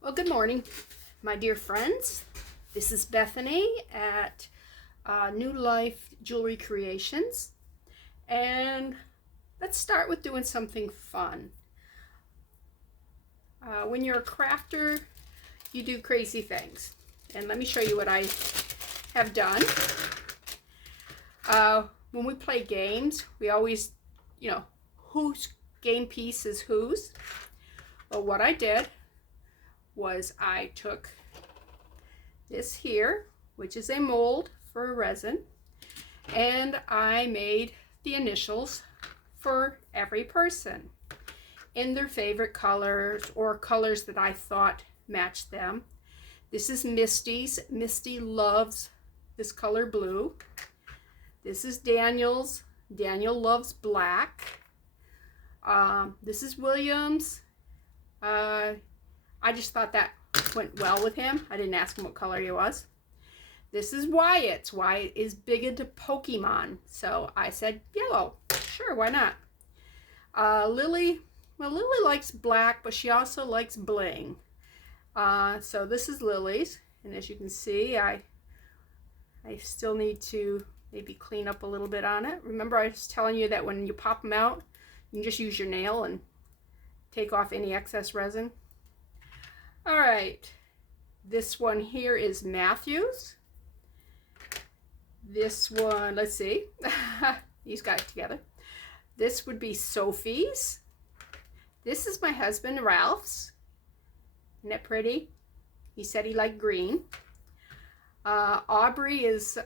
Well, good morning, my dear friends. This is Bethany at New Life Jewelry Creations, and let's start with doing something fun. When you're a crafter, you do crazy things, and let me show you what I have done. When we play games, we always, whose game piece is whose. Well, what I did was I took this here, which is a mold for resin, and I made the initials for every person in their favorite colors or colors that I thought matched them. This is Misty's. Misty loves this color blue. This is Daniel's. Daniel loves black. This is William's. I just thought that went well with him. I didn't ask him what color he was. This is Wyatt's. Wyatt is big into Pokemon, so I said yellow. Sure, why not? Lily likes black, but she also likes bling. So this is Lily's, and as you can see, I still need to maybe clean up a little bit on it. Remember I was telling you that when you pop them out, you can just use your nail and take off any excess resin. All right, this one here is Matthew's. This one, let's see, he's got it together. This would be Sophie's. This is my husband, Ralph's. Isn't that pretty? He said he liked green. Aubrey is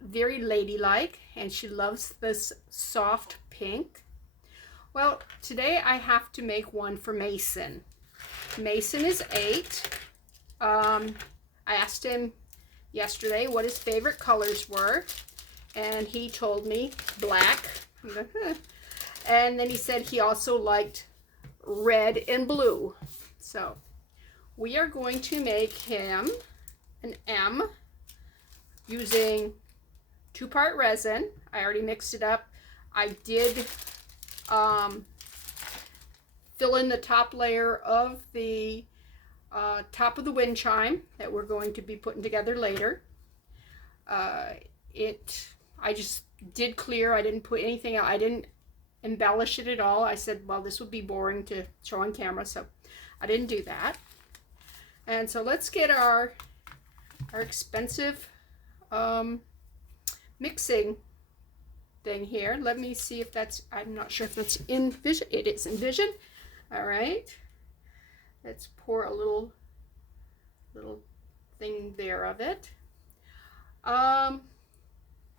very ladylike, and she loves this soft pink. Well, today I have to make one for Mason. Mason is 8. I asked him yesterday what his favorite colors were, and he told me black. And then he said he also liked red and blue. So we are going to make him an M using 2-part resin. I already mixed it up. I did fill in the top layer of the top of the wind chime that we're going to be putting together later. I just did clear. I didn't put anything out. I didn't embellish it at all. I said, well, this would be boring to show on camera, so I didn't do that. And so let's get our expensive mixing thing here. Let me see if that's, I'm not sure if that's in Vision. It is in Vision. All right, let's pour a little thing there of it.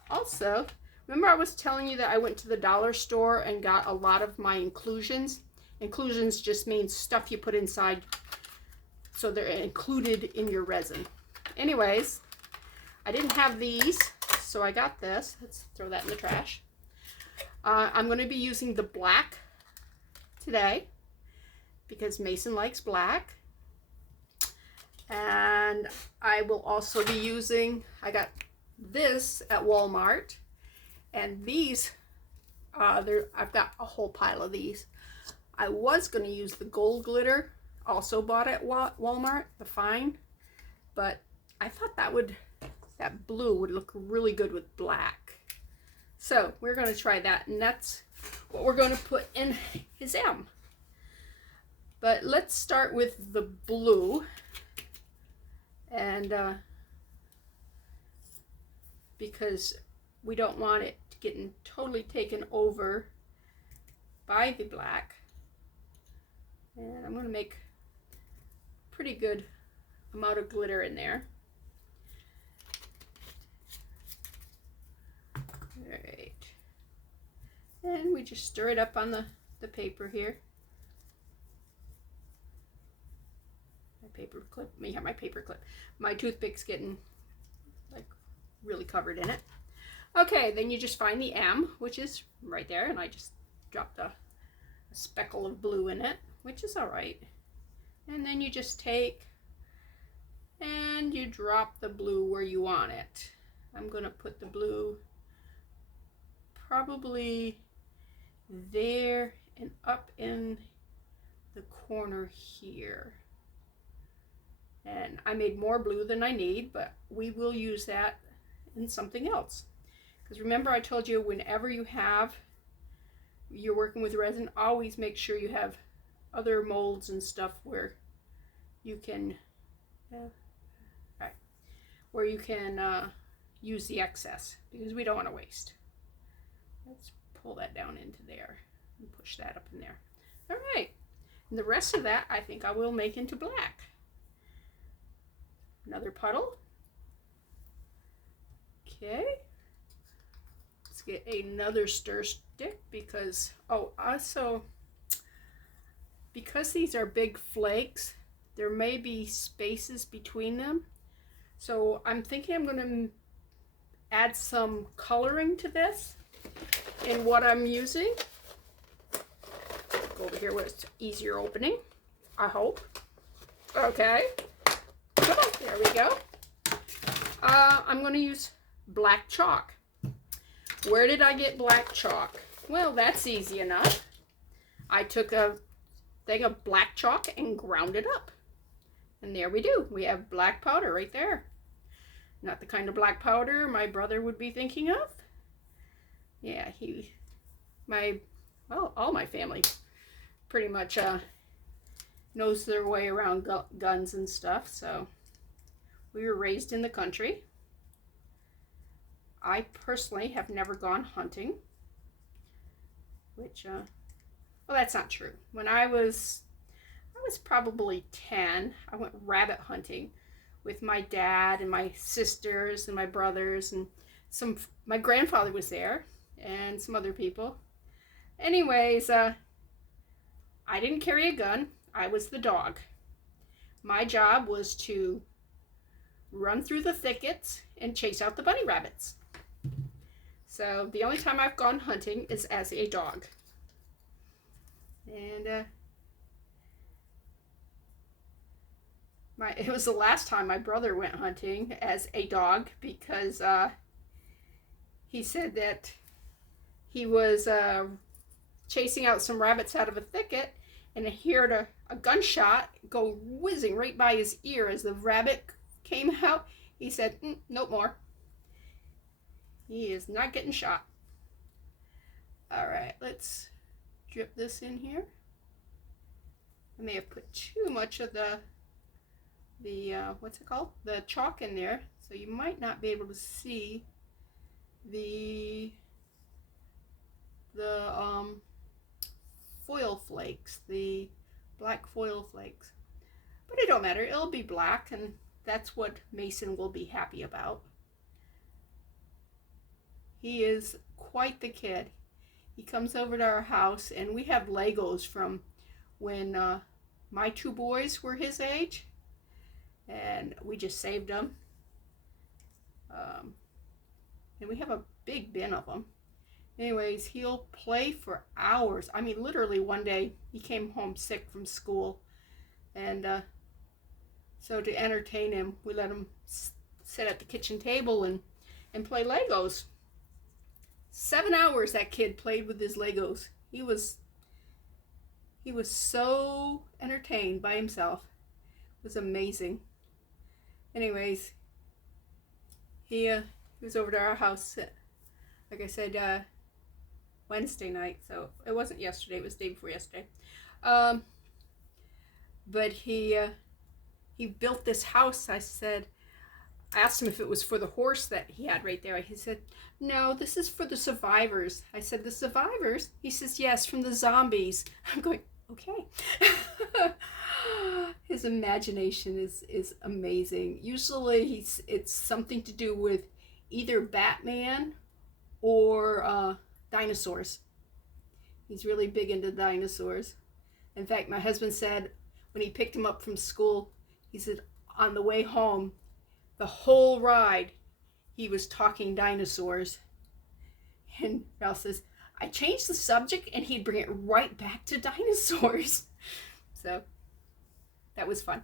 Also, remember I was telling you that I went to the dollar store and got a lot of my inclusions. Inclusions just means stuff you put inside, so they're included in your resin. Anyways, I didn't have these, so I got this. Let's throw that in the trash. I'm going to be using the black today because Mason likes black. And I will also be using, I got this at Walmart, and these, I've got a whole pile of these. I was going to use the gold glitter, also bought at Walmart, the fine, but I thought that blue would look really good with black. So we're going to try that, and that's what we're going to put in his M. But let's start with the blue, and because we don't want it getting totally taken over by the black. And I'm going to make a pretty good amount of glitter in there. All right, and we just stir it up on the paper here. Paper clip. Let me have my paper clip. My toothpick's getting like really covered in it. Okay, then you just find the M, which is right there, and I just dropped a speckle of blue in it, which is all right. And then you just take and you drop the blue where you want it. I'm going to put the blue probably there and up in the corner here. I made more blue than I need, but we will use that in something else. Because remember I told you whenever you're working with resin, always make sure you have other molds and stuff where you can use the excess, because we don't want to waste. Let's pull that down into there and push that up in there. All right, and the rest of that I think I will make into black. Another puddle. Okay, let's get another stir stick, because also because these are big flakes, there may be spaces between them. So I'm thinking I'm going to add some coloring to this in what I'm using. Go over here where it's easier opening, I hope. Okay, come on, there we go. I'm going to use black chalk. Where did I get black chalk? Well, that's easy enough. I took a thing of black chalk and ground it up. And there we do. We have black powder right there. Not the kind of black powder my brother would be thinking of. Yeah, all my family pretty much knows their way around guns and stuff. So we were raised in the country. I personally have never gone hunting, which, well, that's not true. When I was probably 10, I went rabbit hunting with my dad and my sisters and my brothers, and my grandfather was there and some other people. Anyways, I didn't carry a gun. I was the dog. My job was to run through the thickets and chase out the bunny rabbits. So the only time I've gone hunting is as a dog. And it was the last time my brother went hunting as a dog, because he said that he was chasing out some rabbits out of a thicket, and he heard a gunshot go whizzing right by his ear as the rabbit came out. He said, no more. He is not getting shot. All right, let's drip this in here. I may have put too much of the what's it called? The chalk in there, so you might not be able to see the foil flakes, the black foil flakes. But it don't matter, it'll be black, and that's what Mason will be happy about. He is quite the kid. He comes over to our house, and we have Legos from when my two boys were his age, and we just saved them. And we have a big bin of them. Anyways, he'll play for hours. I mean, literally one day he came home sick from school, and so to entertain him, we let him sit at the kitchen table and play Legos. 7 hours that kid played with his Legos. He was so entertained by himself. It was amazing. Anyways, he was over to our house, like I said, Wednesday night, so it wasn't yesterday, it was the day before yesterday. But he built this house. I asked him if it was for the horse that he had right there. He said, no, this is for the survivors. I said, the survivors? He says, yes, from the zombies. I'm going, okay. His imagination is amazing. Usually it's something to do with either Batman or dinosaurs. He's really big into dinosaurs. In fact, my husband said when he picked him up from school, he said on the way home, the whole ride, he was talking dinosaurs. And Ralph says, I changed the subject and he'd bring it right back to dinosaurs. So that was fun.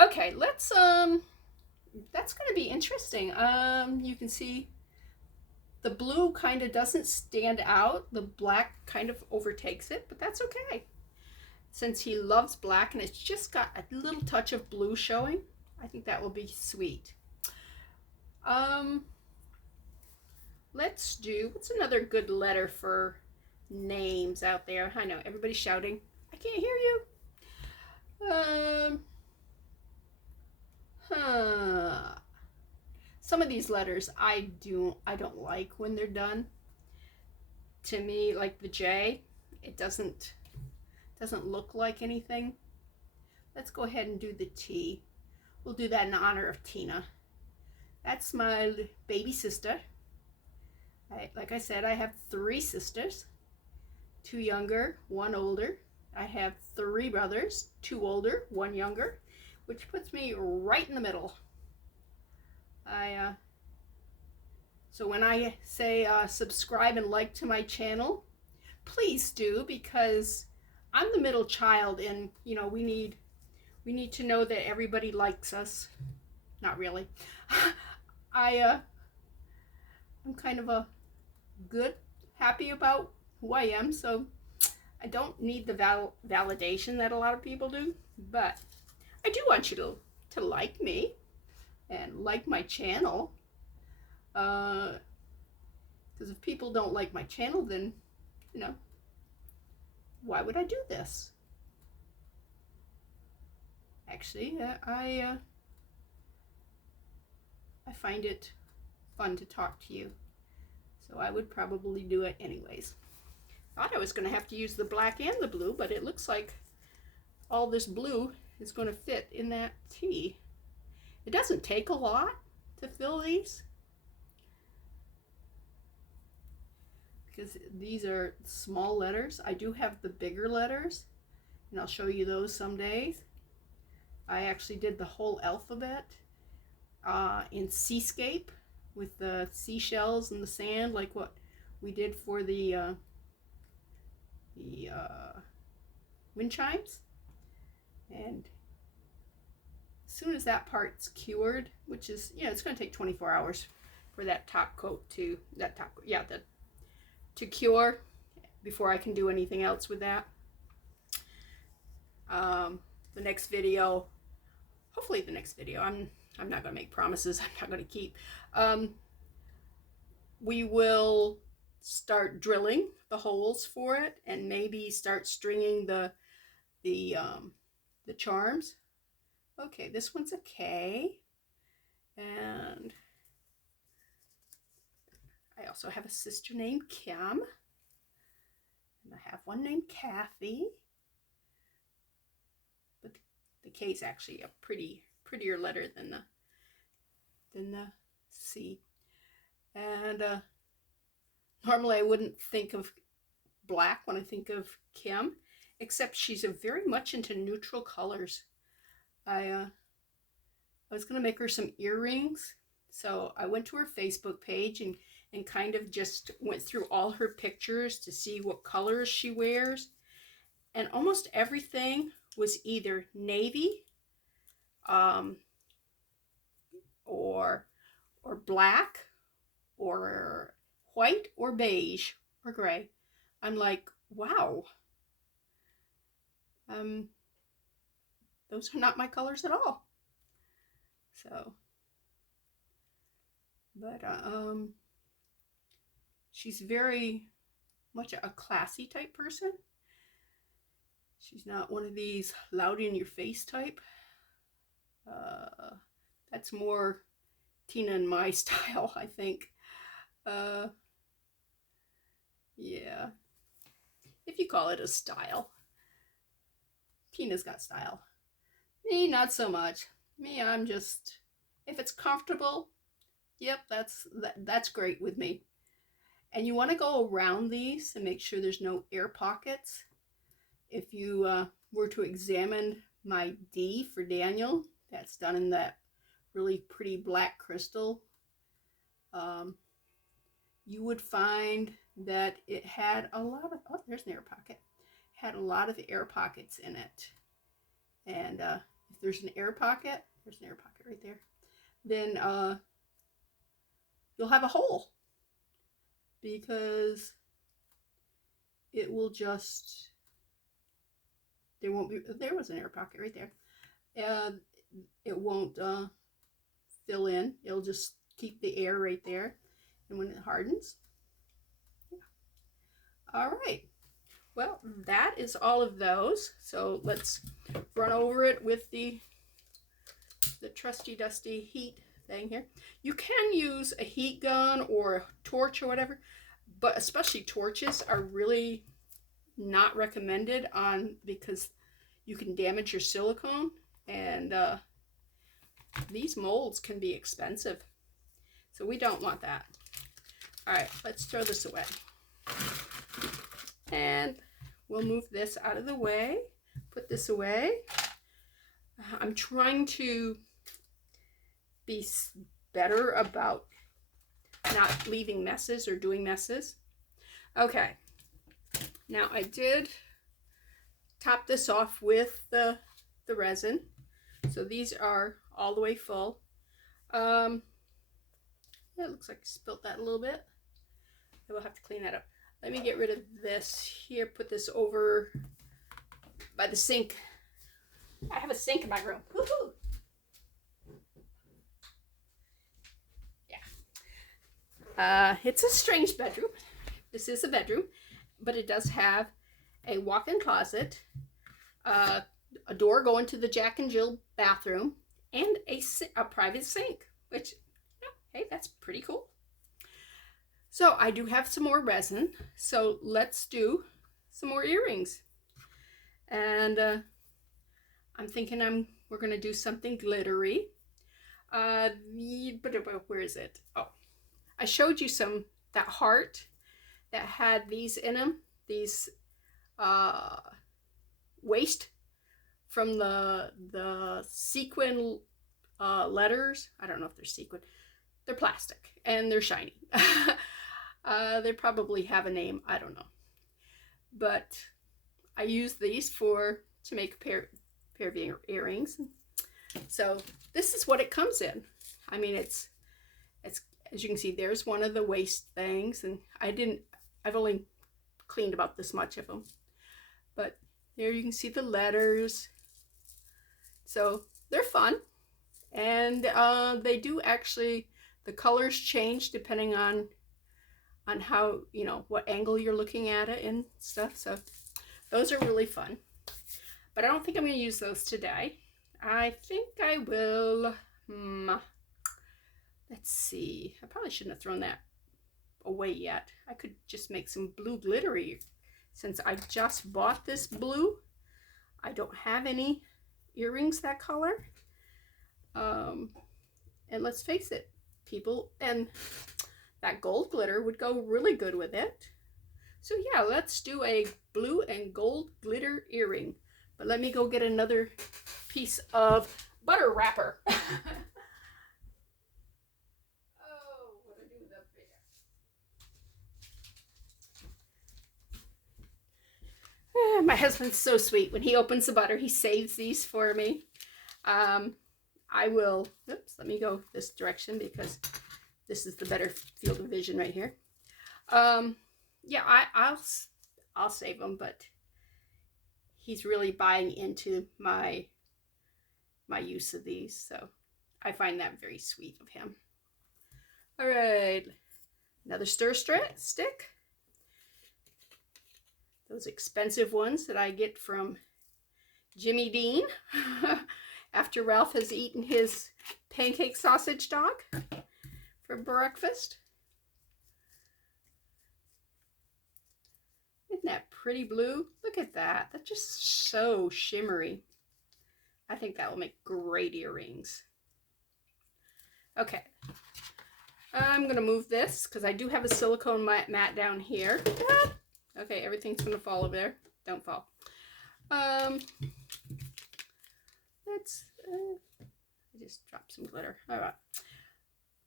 Okay, let's, that's going to be interesting. You can see the blue kind of doesn't stand out. The black kind of overtakes it, but that's okay. Since he loves black and it's just got a little touch of blue showing, I think that will be sweet. Let's do, what's another good letter for names out there? I know everybody's shouting. I can't hear you. Some of these letters I don't like when they're done. To me, like the J, it doesn't look like anything. Let's go ahead and do the T. We'll do that in honor of Tina. That's my baby sister. Like I said, I have 3 sisters, 2 younger, 1 older. I have 3 brothers, 2 older, 1 younger, which puts me right in the middle. So when I say subscribe and like to my channel, please do, because I'm the middle child, and you know we need to know that everybody likes us. Not really. I'm kind of a good, happy about who I am, so I don't need the validation that a lot of people do, but I do want you to like me and like my channel, because if people don't like my channel, then you know, why would I do this? Actually, I find it fun to talk to you, so I would probably do it anyways. Thought I was going to have to use the black and the blue, but it looks like all this blue is going to fit in that T. It doesn't take a lot to fill these, because these are small letters. I do have the bigger letters, and I'll show you those some days. I actually did the whole alphabet in seascape with the seashells and the sand, like what we did for the wind chimes. And as soon as that part's cured, which is, you know, it's going to take 24 hours for that top coat to to cure before I can do anything else with that. The next video, hopefully the next video, I'm not going to make promises I'm not going to keep. We will start drilling the holes for it, and maybe start stringing the charms. Okay, this one's a K, and I also have a sister named Kim, and I have one named Kathy, but the K is actually a prettier letter than the C. And normally I wouldn't think of black when I think of Kim, except she's very much into neutral colors. I was going to make her some earrings, so I went to her Facebook page and kind of just went through all her pictures to see what colors she wears, and almost everything was either navy or black or white or beige or gray. I'm like, wow, those are not my colors at all. So, but she's very much a classy type person. She's not one of these loud in your face type. That's more Tina and my style, I think. Yeah, if you call it a style. Tina's got style. Me, not so much. Me, I'm just, if it's comfortable, yep, that's great with me. And you want to go around these and make sure there's no air pockets. If you were to examine my D for Daniel, that's done in that really pretty black crystal, you would find that it had a lot of, oh, there's an air pocket, had a lot of air pockets in it. And if there's an air pocket, there's an air pocket right there, then you'll have a hole, because it will just, there won't be, there was an air pocket right there. it won't fill in. It'll just keep the air right there. And when it hardens, yeah. All right. Well, that is all of those. So let's run over it with the trusty dusty heat thing here. You can use a heat gun or a torch or whatever, but especially torches are really not recommended because you can damage your silicone, and these molds can be expensive. So we don't want that. All right, let's throw this away. And we'll move this out of the way, put this away. I'm trying to be better about not leaving messes or doing messes. Okay, now I did top this off with the resin. So these are all the way full. Yeah, it looks like I spilt that a little bit. I will have to clean that up. Let me get rid of this here, put this over by the sink. I have a sink in my room. Woohoo! Yeah. It's a strange bedroom. This is a bedroom, but it does have a walk-in closet, a door going to the Jack and Jill bathroom, and a private sink, which, hey, that's pretty cool. So I do have some more resin, so let's do some more earrings. And I'm thinking we're gonna do something glittery. Where is it? Oh, I showed you that heart that had these in them, these waste from the sequin letters. I don't know if they're sequin. They're plastic and they're shiny. They probably have a name. I don't know. But I use these to make a pair of earrings. So this is what it comes in. I mean, it's as you can see, there's one of the waste things, and I've only cleaned about this much of them. But there you can see the letters. So they're fun, and they do actually, the colors change depending on how, what angle you're looking at it and stuff. So those are really fun. But I don't think I'm going to use those today. I think I will. Let's see. I probably shouldn't have thrown that away yet. I could just make some blue glittery. Since I just bought this blue, I don't have any earrings that color. And let's face it, people, and that gold glitter would go really good with it. So yeah, let's do a blue and gold glitter earring. But let me go get another piece of butter wrapper. My husband's so sweet. When he opens the butter, he saves these for me. I will, let me go this direction because this is the better field of vision right here. Yeah, I'll save them, but he's really buying into my use of these, so I find that very sweet of him. All right, another stir stick. Those expensive ones that I get from Jimmy Dean after Ralph has eaten his pancake sausage dog for breakfast. Isn't that pretty blue? Look at that. That's just so shimmery. I think that will make great earrings. Okay. I'm going to move this because I do have a silicone mat down here. Okay, everything's going to fall over there. Don't fall. Let's, I just dropped some glitter. All right.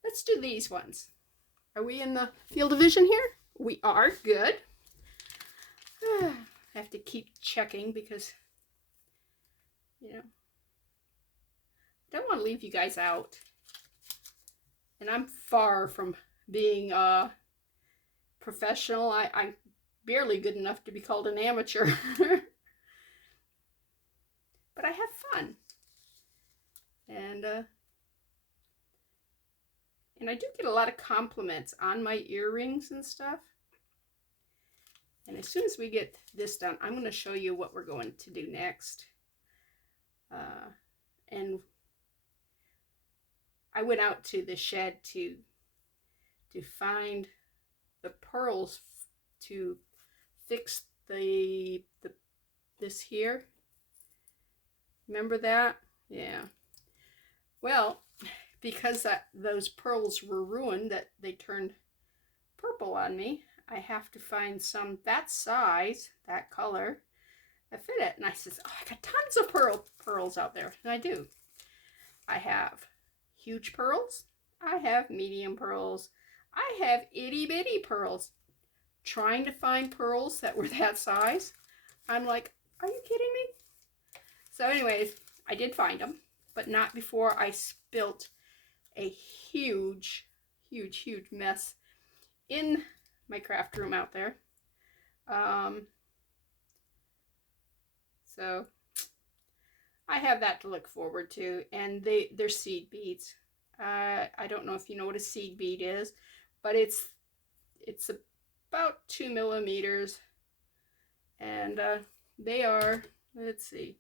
Let's do these ones. Are we in the field of vision here? We are. Good. I have to keep checking because, I don't want to leave you guys out. And I'm far from being professional. I'm barely good enough to be called an amateur. But I have fun. and I do get a lot of compliments on my earrings and stuff. And as soon as we get this done, I'm going to show you what we're going to do next. And I went out to the shed to find the pearls to fix this here. Remember that? Yeah. Well, because those pearls were ruined, that they turned purple on me, I have to find some that size, that color, that fit it. And I says, oh, I got tons of pearls out there. And I do. I have huge pearls. I have medium pearls. I have itty bitty pearls. Trying to find pearls that were that size, I'm like, are you kidding me? So anyways, I did find them, but not before I spilt a huge mess in my craft room out there. So I have that to look forward to, and they're seed beads. I don't know if you know what a seed bead is, but it's about 2 millimeters, and they are, let's see,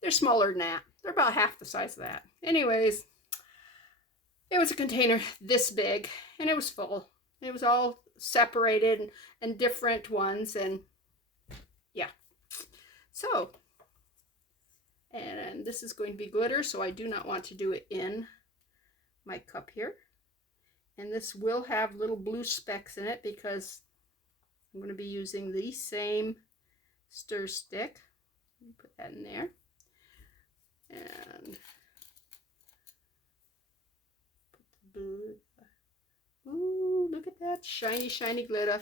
they're smaller than that. They're about half the size of that. Anyways, it was a container this big, and it was full. It was all separated and different ones, and yeah. So, and this is going to be glitter, so I do not want to do it in my cup here. And this will have little blue specks in it because I'm going to be using the same stir stick. Put that in there. And put the blue. Ooh, look at that shiny, shiny glitter.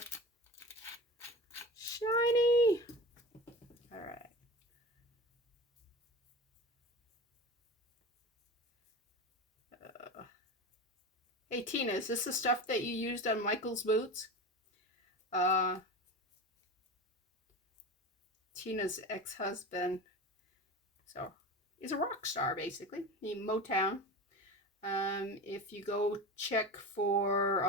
Shiny. All right. Hey Tina, is this the stuff that you used on Michael's boots? Tina's ex-husband, so he's a rock star basically. He Motown. If you go check for,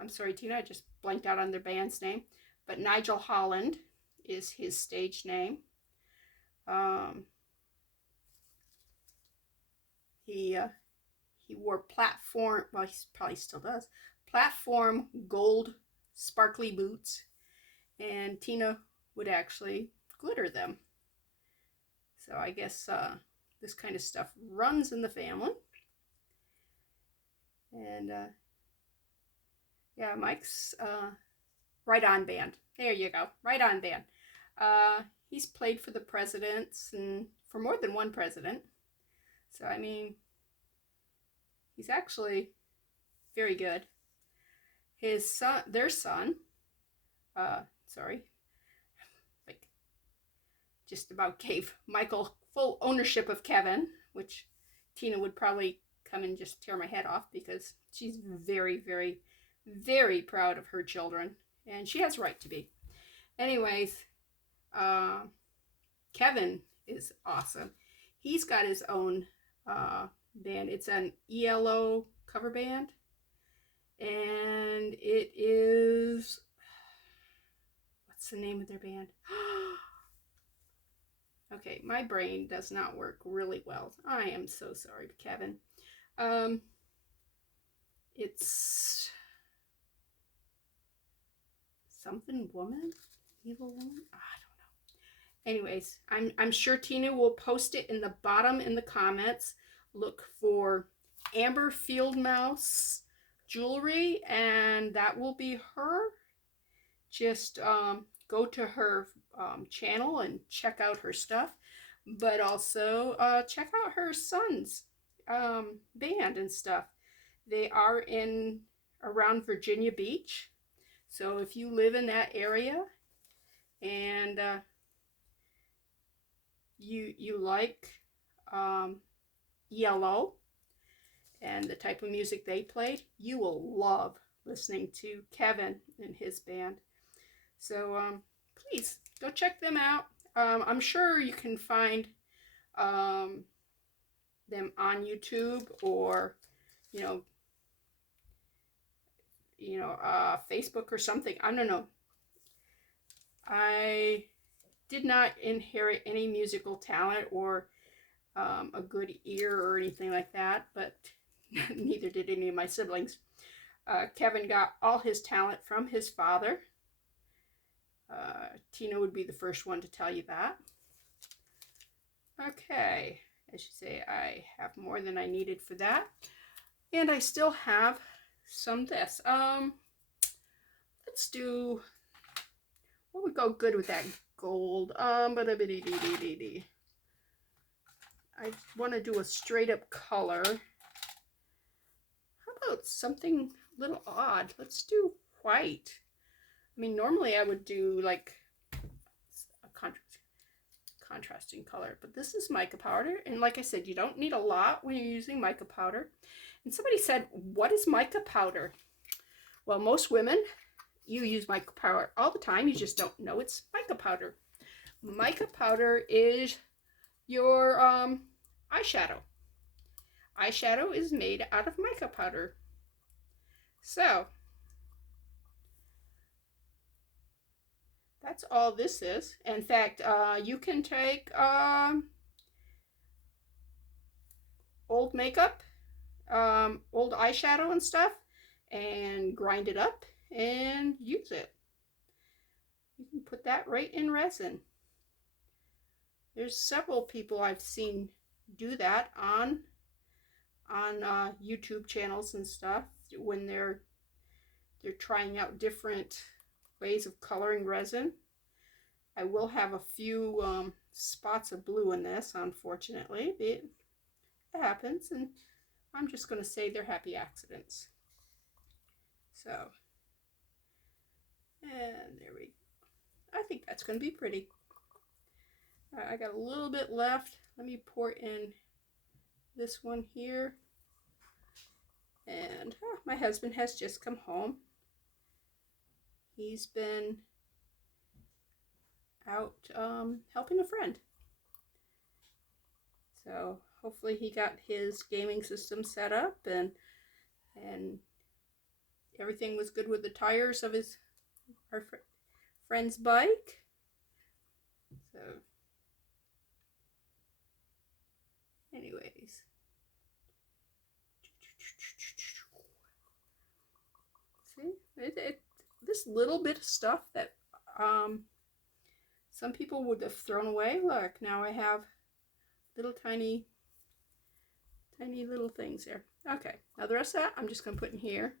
I'm sorry Tina, I just blanked out on their band's name, but Nigel Holland is his stage name. He wore platform, well, he probably still does, platform gold sparkly boots, and Tina would actually glitter them. So I guess this kind of stuff runs in the family. And yeah, Mike's Right On Band. There you go, Right On Band. He's played for the presidents and for more than one president. So I mean, he's actually very good. His son, their son, like just about gave Michael full ownership of Kevin, which Tina would probably come and just tear my head off because she's very, very, very proud of her children, and she has right to be. Anyways, Kevin is awesome. He's got his own band. It's an ELO cover band, and it is, what's the name of their band? Okay, my brain does not work really well. I am so sorry, Kevin. It's something woman, evil woman. I don't know. Anyways, I'm sure Tina will post it in the bottom in the comments. Look for Amber Field Mouse jewelry, and that will be her. Just go to her channel and check out her stuff, but also check out her son's band and stuff. They are in around Virginia Beach, so if you live in that area and you like ELO and the type of music they played, you will love listening to Kevin and his band. So please go check them out. I'm sure you can find them on YouTube or, you know, Facebook or something. I don't know. I did not inherit any musical talent or a good ear or anything like that, but neither did any of my siblings. Kevin got all his talent from his father. Tina would be the first one to tell you that. Okay, as you say, I have more than I needed for that. And I still have some this. Let's do, what would go good with that gold? I want to do a straight up color. How about something a little odd? Let's do white. I mean, normally I would do like a contrasting color, but this is mica powder, and like I said, you don't need a lot when you're using mica powder. And somebody said, what is mica powder? Well, most women, you use mica powder all the time, you just don't know it's mica powder. Mica powder is your eyeshadow. Eyeshadow is made out of mica powder. So that's all this is. In fact, you can take old makeup, old eyeshadow and stuff, and grind it up and use it. You can put that right in resin. There's several people I've seen do that on YouTube channels and stuff when they're trying out different ways of coloring resin. I will have a few spots of blue in this, unfortunately. It happens, and I'm just going to say they're happy accidents. So, and there we go. I think that's going to be pretty. I got a little bit left. Let me pour in this one here. And my husband has just come home. He's been out helping a friend. So hopefully he got his gaming system set up and everything was good with the tires of our friend's bike. So anyways, see, this little bit of stuff that some people would have thrown away. Look, now I have little tiny little things there. Okay, now the rest of that I'm just gonna put in here.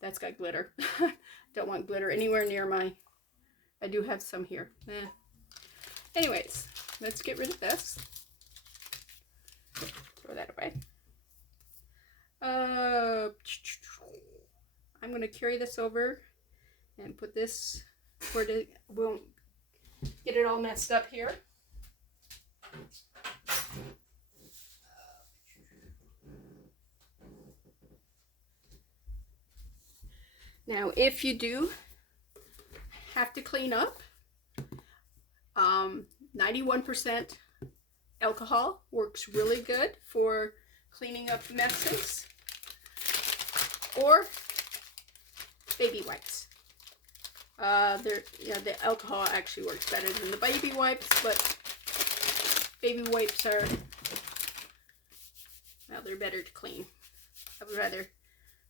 That's got glitter. Don't want glitter anywhere near my, I do have some here. Anyways, let's get rid of this. Throw that away. I'm gonna carry this over and put this where it won't get it all messed up here. Now, if you do have to clean up, 91% alcohol works really good for cleaning up messes, or baby wipes. The alcohol actually works better than the baby wipes, but baby wipes are, well, they're better to clean. I would rather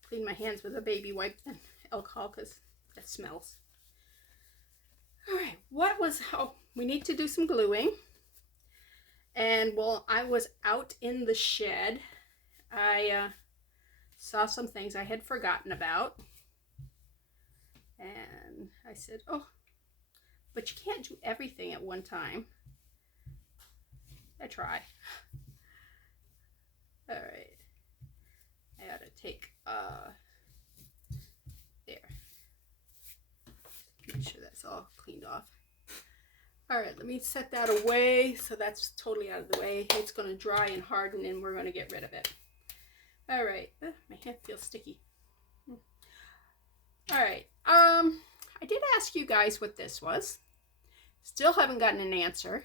clean my hands with a baby wipe than alcohol because that smells. Alright, we need to do some gluing. And while I was out in the shed, I saw some things I had forgotten about. And I said, oh, but you can't do everything at one time. I try. Alright. I ought to take, there. Make sure that's all cleaned off. Alright, let me set that away so that's totally out of the way. It's going to dry and harden and we're going to get rid of it. Alright, my hand feels sticky. Alright, I did ask you guys what this was. Still haven't gotten an answer.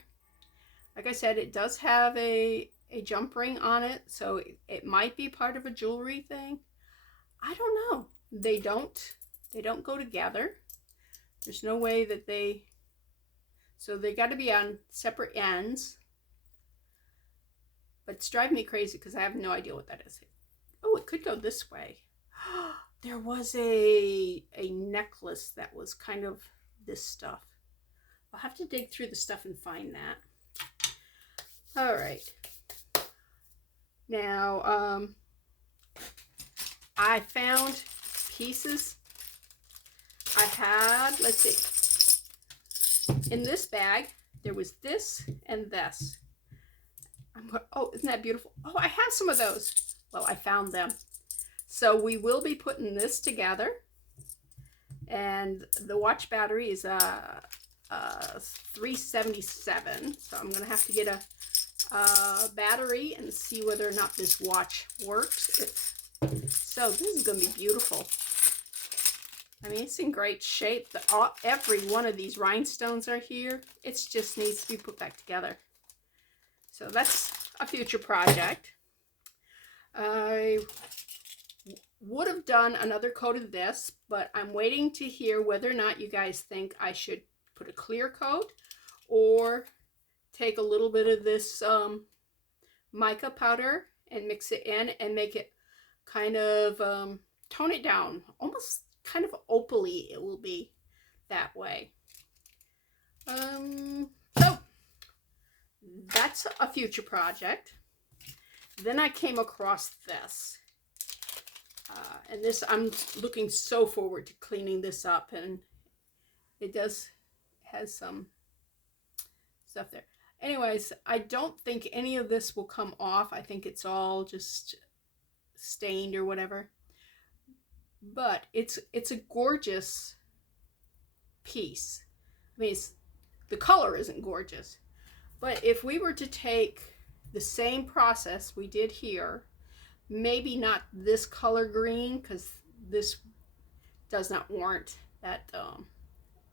Like I said, it does have a jump ring on it, so it might be part of a jewelry thing. I don't know. They don't go together. There's no way that so they got to be on separate ends. But it's driving me crazy because I have no idea what that is. Oh, it could go this way. There was a necklace that was kind of this stuff. I'll have to dig through the stuff and find that. All right. Now, I found pieces I had, let's see. In this bag, there was this and this. Oh, isn't that beautiful? Oh, I have some of those. Well, I found them. So we will be putting this together. And the watch battery is 377. So I'm going to have to get a battery and see whether or not this watch works. So this is going to be beautiful. I mean, it's in great shape. Every one of these rhinestones are here. It just needs to be put back together. So that's a future project. I would have done another coat of this, but I'm waiting to hear whether or not you guys think I should put a clear coat or take a little bit of this mica powder and mix it in and make it kind of tone it down, almost kind of opally. It will be that way. So that's a future project. Then I came across this, and this, I'm looking so forward to cleaning this up, and it has some stuff there. Anyways, I don't think any of this will come off. I think it's all just stained or whatever. But it's a gorgeous piece. I mean, the color isn't gorgeous. But if we were to take the same process we did here, maybe not this color green, because this does not warrant that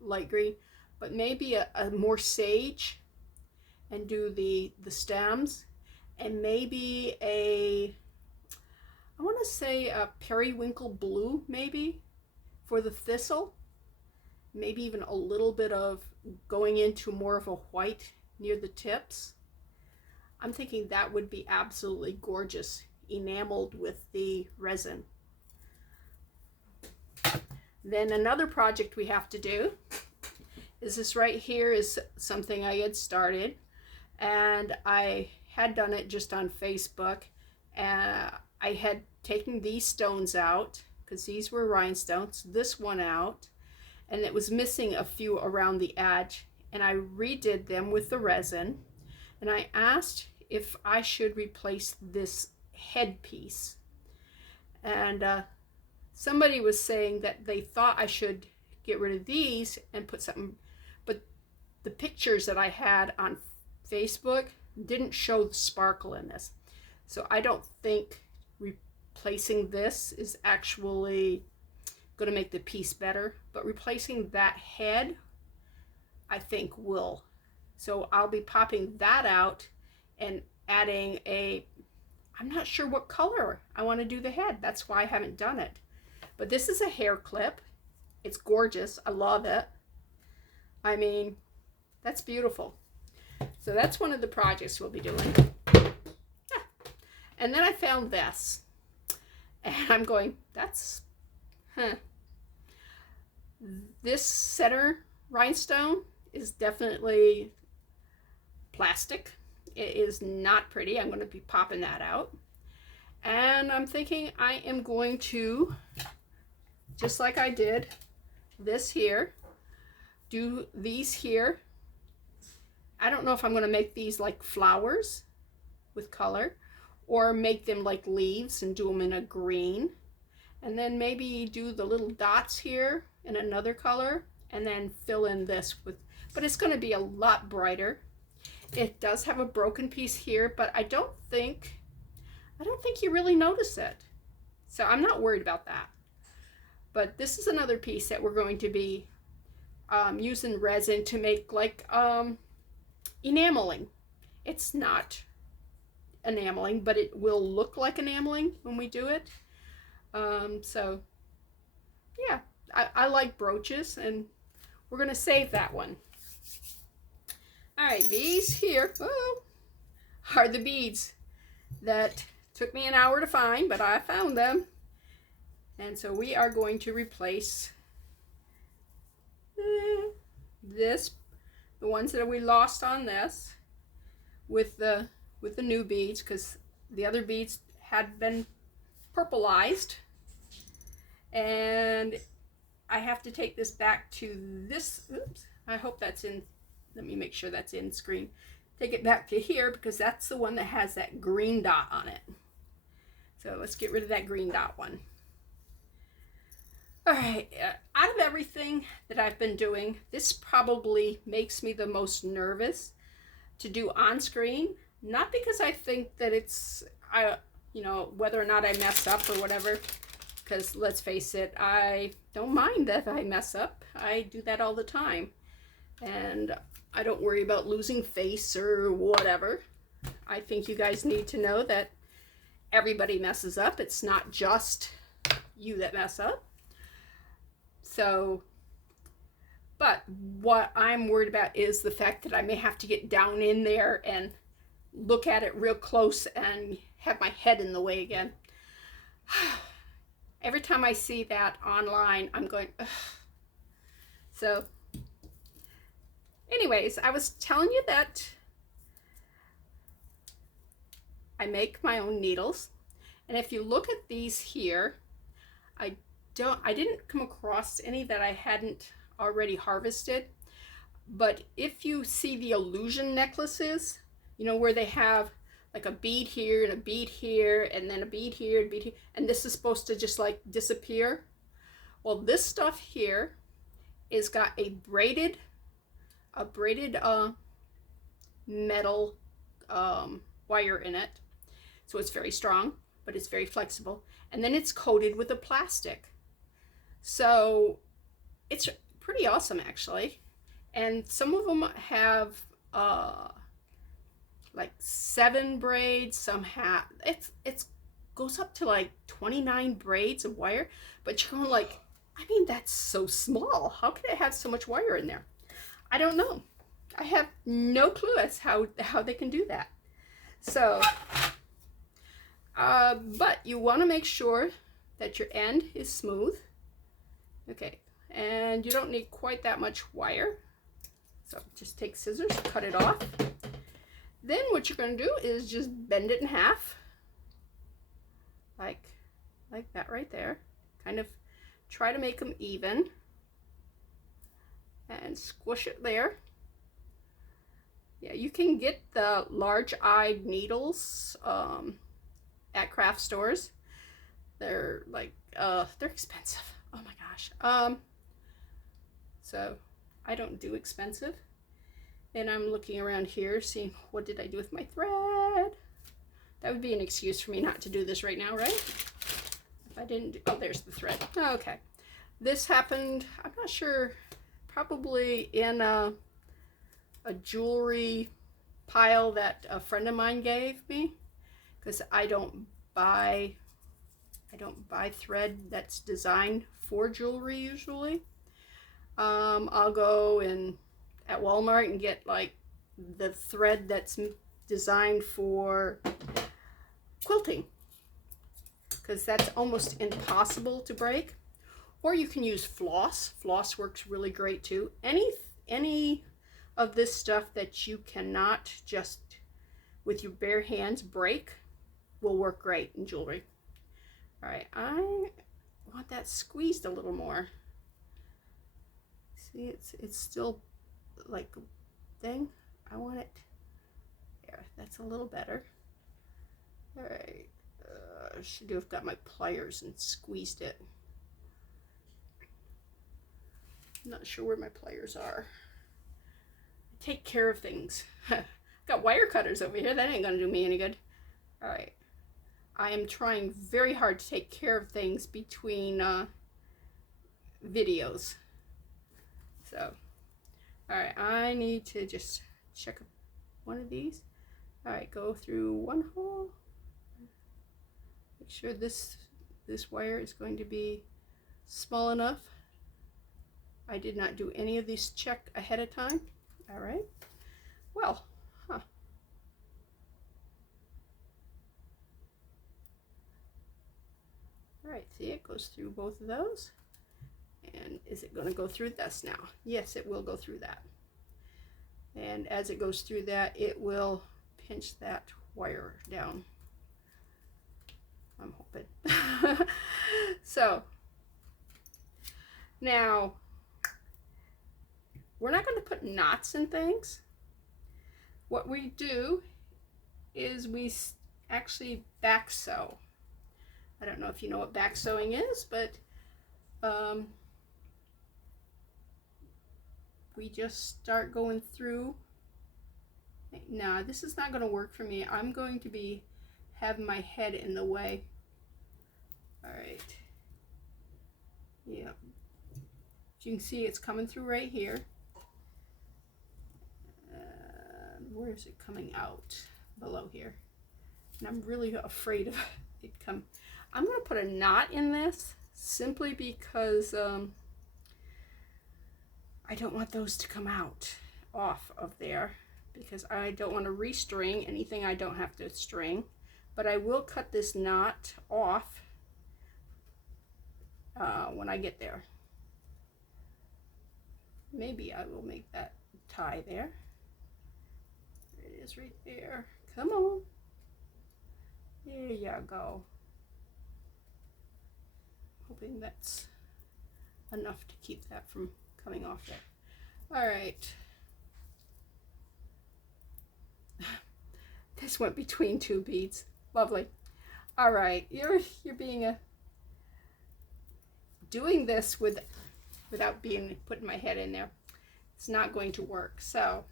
light green, but maybe a more sage, and do the stems, and maybe I want to say a periwinkle blue, maybe, for the thistle. Maybe even a little bit of going into more of a white near the tips. I'm thinking that would be absolutely gorgeous, enameled with the resin. Then another project we have to do is this right here is something I had started, and I had done it just on Facebook, and I had taken these stones out because these were rhinestones, this one out, and it was missing a few around the edge, and I redid them with the resin, and I asked if I should replace this headpiece, and somebody was saying that they thought I should get rid of these and put something, but the pictures that I had on Facebook didn't show the sparkle in this, so I don't think replacing this is actually going to make the piece better, but replacing that head I think will. So I'll be popping that out and adding I'm not sure what color I want to do the head. That's why I haven't done it. But this is a hair clip. It's gorgeous. I love it. I mean, that's beautiful. So that's one of the projects we'll be doing. Yeah. And then I found this. And I'm going, This center rhinestone is definitely plastic. It is not pretty. I'm going to be popping that out. And I'm thinking I am going to, just like I did this here, do these here. I don't know if I'm going to make these like flowers with color, or make them like leaves and do them in a green, and then maybe do the little dots here in another color, and then fill in this with, but it's going to be a lot brighter. It does have a broken piece here, but I don't think you really notice it, so I'm not worried about that. But this is another piece that we're going to be using resin to make like enameling, It's not enameling, but it will look like enameling when we do it. So yeah, I like brooches, and we're gonna save that one. All right, these here are the beads that took me an hour to find, but I found them. And so we are going to replace the ones that we lost on this, with the new beads, because the other beads had been purplized. And I have to take this back to this. Oops, I hope that's in. Let me make sure that's in screen. Take it back to here, because that's the one that has that green dot on it. So let's get rid of that green dot one. All right, out of everything that I've been doing, this probably makes me the most nervous to do on screen. Not because I think that it's, whether or not I mess up or whatever, because let's face it, I don't mind that I mess up. I do that all the time. And I don't worry about losing face or whatever. I think you guys need to know that everybody messes up. It's not just you that mess up. So, but what I'm worried about is the fact that I may have to get down in there and look at it real close and have my head in the way again. Every time I see that online, I'm going, ugh. So, anyways, I was telling you that I make my own needles. And if you look at these here, I didn't come across any that I hadn't already harvested. But if you see the illusion necklaces, where they have like a bead here and a bead here and then a bead here and a bead here, and this is supposed to just like disappear. Well, this stuff here is got a braided metal wire in it. So it's very strong, but it's very flexible. And then it's coated with a plastic. So it's pretty awesome, actually. And some of them have like 7 braids. Some have, it's goes up to like 29 braids of wire. But you're going like, I mean, that's so small. How can it have so much wire in there? I don't know. I have no clue as how they can do that. So, but you want to make sure that your end is smooth. Okay, and you don't need quite that much wire. So just take scissors, cut it off. Then what you're going to do is just bend it in half. Like that right there. Kind of try to make them even. And squish it there. Yeah, you can get the large-eyed needles at craft stores. They're like, they're expensive. Oh my gosh. So I don't do expensive. And I'm looking around here, seeing what did I do with my thread. That would be an excuse for me not to do this right now, right? If I didn't do, oh, there's the thread. Okay. This happened, I'm not sure, probably in a jewelry pile that a friend of mine gave me, because I don't buy thread that's designed for jewelry usually. I'll go at Walmart and get like the thread that's designed for quilting, because that's almost impossible to break. Or you can use floss. Floss works really great too. Any of this stuff that you cannot just with your bare hands break will work great in jewelry. All right, I want that squeezed a little more. See, it's still like a thing. I want it there. That's a little better. All right, I should have got my pliers and squeezed it. I'm not sure where my pliers are. I take care of things. Got wire cutters over here. That ain't gonna do me any good. All right. I am trying very hard to take care of things between videos. So, all right, I need to just check one of these. All right, go through one hole. Make sure this wire is going to be small enough. I did not do any of these check ahead of time. All right. Well, huh. All right, see, it goes through both of those. And is it going to go through this now? Yes, it will go through that. And as it goes through that, it will pinch that wire down. I'm hoping. So now we're not going to put knots in things. What we do is we actually back sew. I don't know if you know what back sewing is, but we just start going through. Now this is not going to work for me. I'm going to have my head in the way. All right. Yeah. As you can see, it's coming through right here. Where is it coming out? Below here. And I'm really afraid of it come. I'm going to put a knot in this simply because I don't want those to come out off of there, because I don't want to restring anything I don't have to string. But I will cut this knot off when I get there. Maybe I will make that tie there. There it is right there. Come on. There you go. Hoping that's enough to keep that from coming off there. All right. This went between two beads. Lovely. All right, you're being doing this without putting my head in there. It's not going to work. So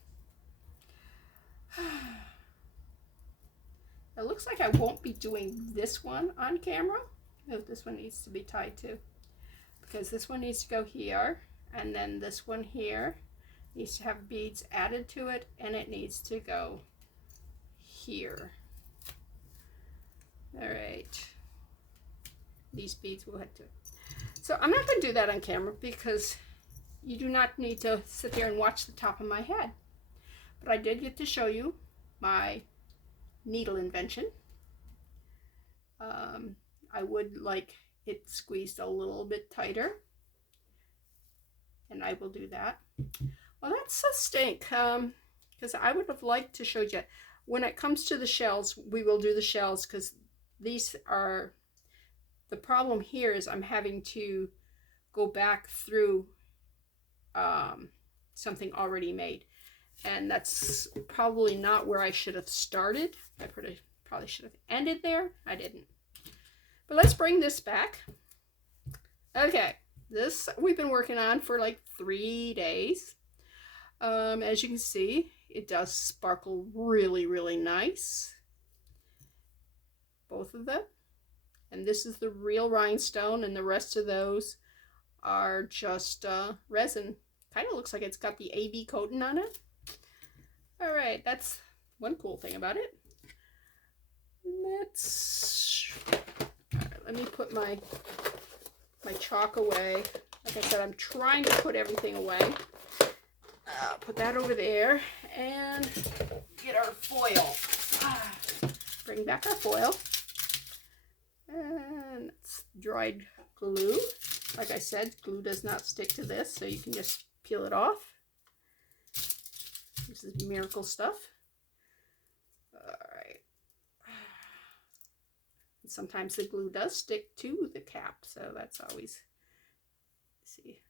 it looks like I won't be doing this one on camera. No, this one needs to be tied too, because this one needs to go here, and then this one here needs to have beads added to it, and it needs to go here. All right, these beads will head to it. So I'm not going to do that on camera because you do not need to sit there and watch the top of my head. But I did get to show you my needle invention. I would like it squeezed a little bit tighter, and I will do that. Well, that's a stink, because I would have liked to show you. When it comes to the shells, we will do the shells, because these are, the problem here is I'm having to go back through something already made, and that's probably not where I should have started. I probably should have ended there. I didn't. But let's bring this back. Okay, this we've been working on for like 3 days. As you can see, it does sparkle really, really nice. Both of them. And this is the real rhinestone, and the rest of those are just resin. Kind of looks like it's got the AB coating on it. All right, that's one cool thing about it. Let me put my chalk away. Like I said, I'm trying to put everything away. Put that over there and get our foil. Bring back our foil. And it's dried glue. Like I said, glue does not stick to this, so you can just peel it off. This is miracle stuff. All right. And sometimes the glue does stick to the cap, so that's always, see.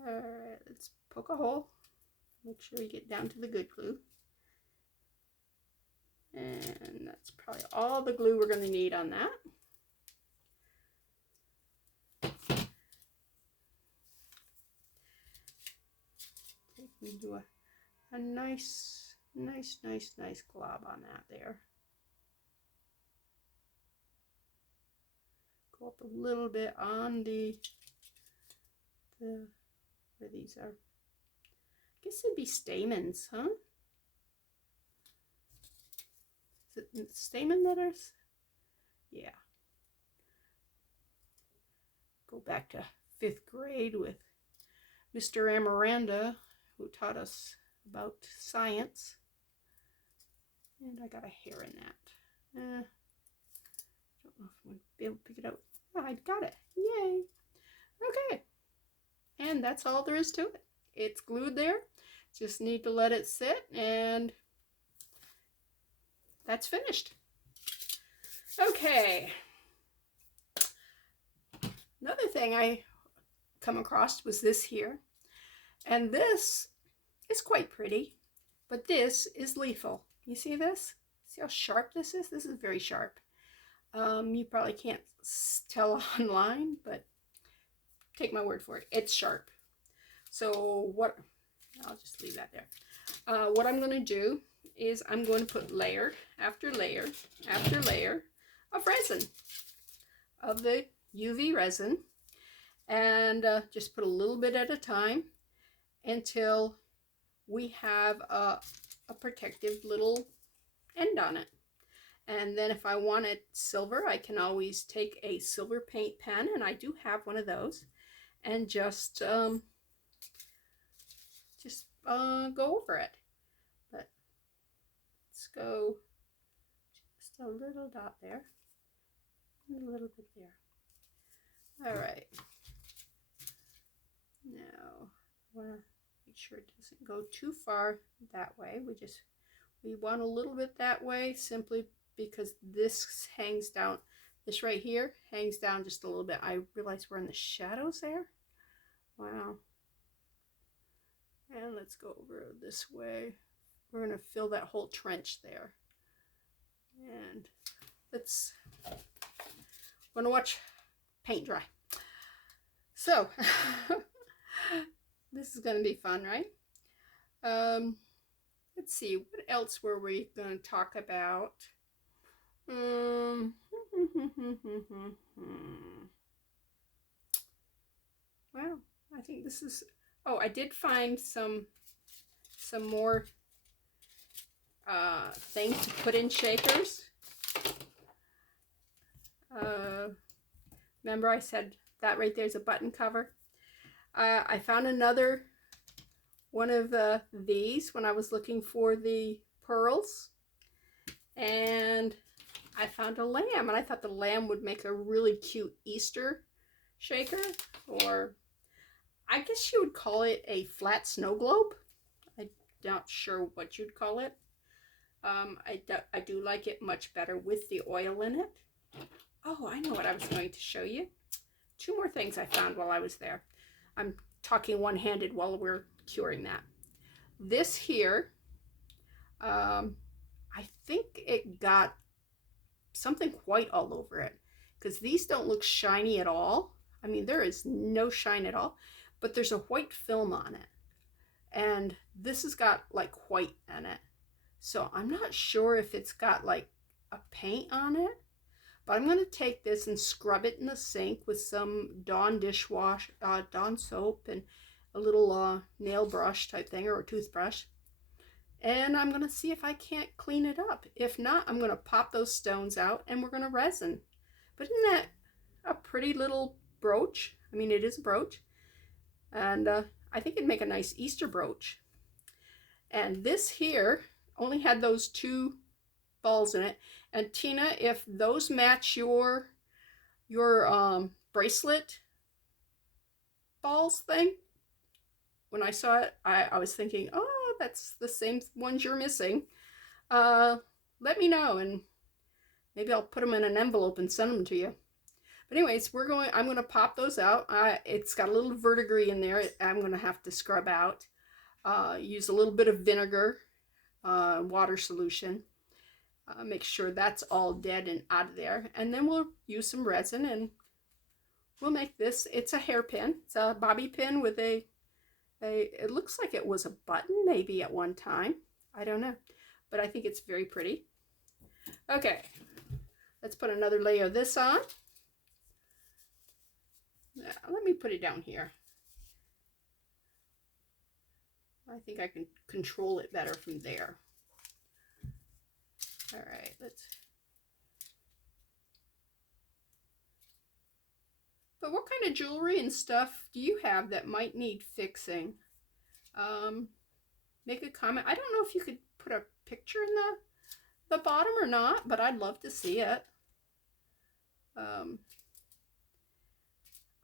All right, let's poke a hole. Make sure you get down to the good glue. And that's probably all the glue we're going to need on that. We do a nice glob on that there. Go up a little bit on the where these are. guess it'd be stamens, huh? Is it stamen letters? Yeah. Go back to 5th grade with Mr. Amaranda, who taught us about science. And I got a hair in that. Don't know if I'm going to be able to pick it out. Oh, I got it. Yay. Okay. And that's all there is to it. It's glued there. Just need to let it sit, and that's finished. Okay. Another thing I come across was this here. And this is quite pretty, but this is lethal. You see this? See how sharp this is? This is very sharp. You probably can't tell online, but take my word for it. It's sharp. So what, I'll just leave that there. What I'm going to do is I'm going to put layer after layer after layer of resin, of the UV resin, and just put a little bit at a time until we have a protective little end on it. And then if I want it silver, I can always take a silver paint pen, and I do have one of those, and just go over it. But let's go just a little dot there, and a little bit there. All right. Now I want to make sure it doesn't go too far that way. We want a little bit that way, simply because this hangs down. This right here hangs down just a little bit. I realize we're in the shadows there. Wow. And let's go over this way. We're going to fill that whole trench there. And let's, I'm going to watch paint dry. So, this is going to be fun, right? Let's see, what else were we going to talk about? Well, I think this is, oh, I did find some more things to put in shakers. Remember I said that right there's a button cover. I found another one of these when I was looking for the pearls, and I found a lamb, and I thought the lamb would make a really cute Easter shaker, or I guess you would call it a flat snow globe. I'm not sure what you'd call it. I do like it much better with the oil in it. Oh, I know what I was going to show you. 2 more things I found while I was there. I'm talking one-handed while we're curing that. This here, I think it got something white all over it, because these don't look shiny at all. I mean, there is no shine at all, but there's a white film on it, and this has got like white in it. So I'm not sure if it's got like a paint on it, but I'm going to take this and scrub it in the sink with some Dawn Dawn soap and a little nail brush type thing, or a toothbrush. And I'm going to see if I can't clean it up. If not, I'm going to pop those stones out and we're going to resin. But isn't that a pretty little brooch? I mean, it is a brooch. And I think it'd make a nice Easter brooch. And this here only had those 2 balls in it. And Tina, if those match your bracelet balls thing, when I saw it, I was thinking, oh, that's the same ones you're missing. Let me know, and maybe I'll put them in an envelope and send them to you. But anyways, I'm going to pop those out. It's got a little verdigris in there. I'm going to have to scrub out. Use a little bit of vinegar, water solution. Make sure that's all dead and out of there. And then we'll use some resin, and we'll make this. It's a hairpin. It's a bobby pin with it looks like it was a button maybe at one time. I don't know. But I think it's very pretty. Okay. Let's put another layer of this on. Let me put it down here. I think I can control it better from there. All right, let's. But what kind of jewelry and stuff do you have that might need fixing? Make a comment. I don't know if you could put a picture in the bottom or not, but I'd love to see it.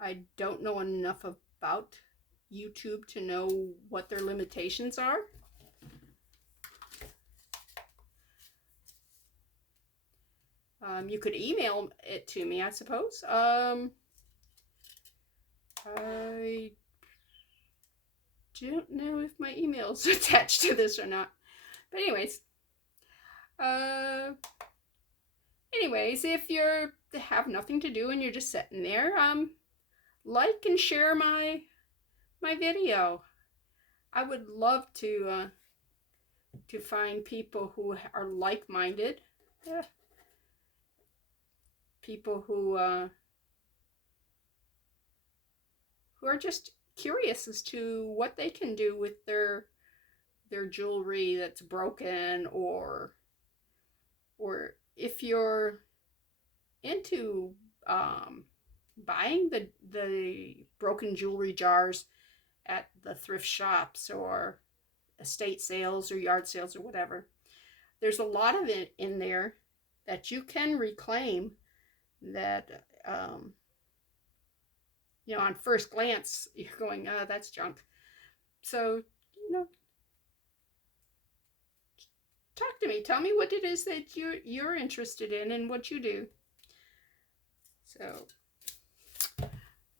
I don't know enough about YouTube to know what their limitations are. You could email it to me, I suppose. I don't know if my email is attached to this or not. But anyways, if you have nothing to do and you're just sitting there, like and share my video. I would love to find people who are like-minded, people who are just curious as to what they can do with their jewelry that's broken, or if you're into buying the broken jewelry jars at the thrift shops or estate sales or yard sales or whatever. There's a lot of it in there that you can reclaim that, you know, on first glance, you're going, oh, that's junk. So, you know, talk to me. Tell me what it is that you're interested in and what you do. So,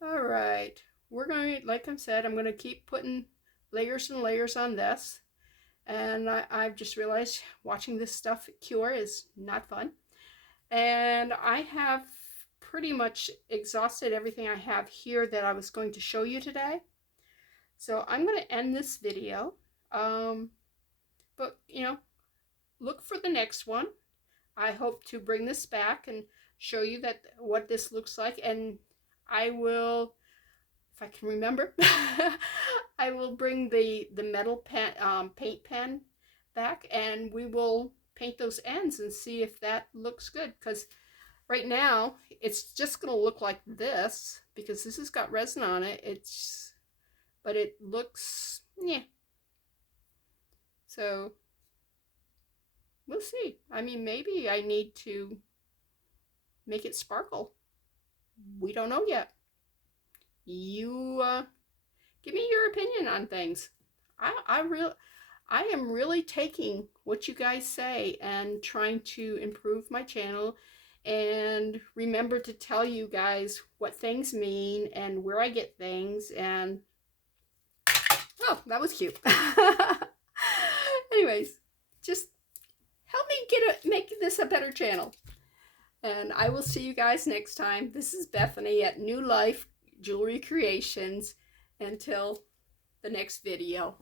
all right. We're going to, like I said, I'm going to keep putting layers and layers on this. And I've just realized watching this stuff cure is not fun. And I have pretty much exhausted everything I have here that I was going to show you today. So I'm going to end this video. But, you know, look for the next one. I hope to bring this back and show you what this looks like. And I will, if I can remember, I will bring the metal pen, paint pen back, and we will paint those ends and see if that looks good. Because right now it's just going to look like this because this has got resin on it. But it looks, yeah. So we'll see. I mean, maybe I need to make it sparkle. We don't know yet. You give me your opinion on things. I am really taking what you guys say and trying to improve my channel, and remember to tell you guys what things mean and where I get things. And oh, that was cute. Anyways, just help me make this a better channel. And I will see you guys next time. This is Bethany at New Life Jewelry Creations. Until the next video.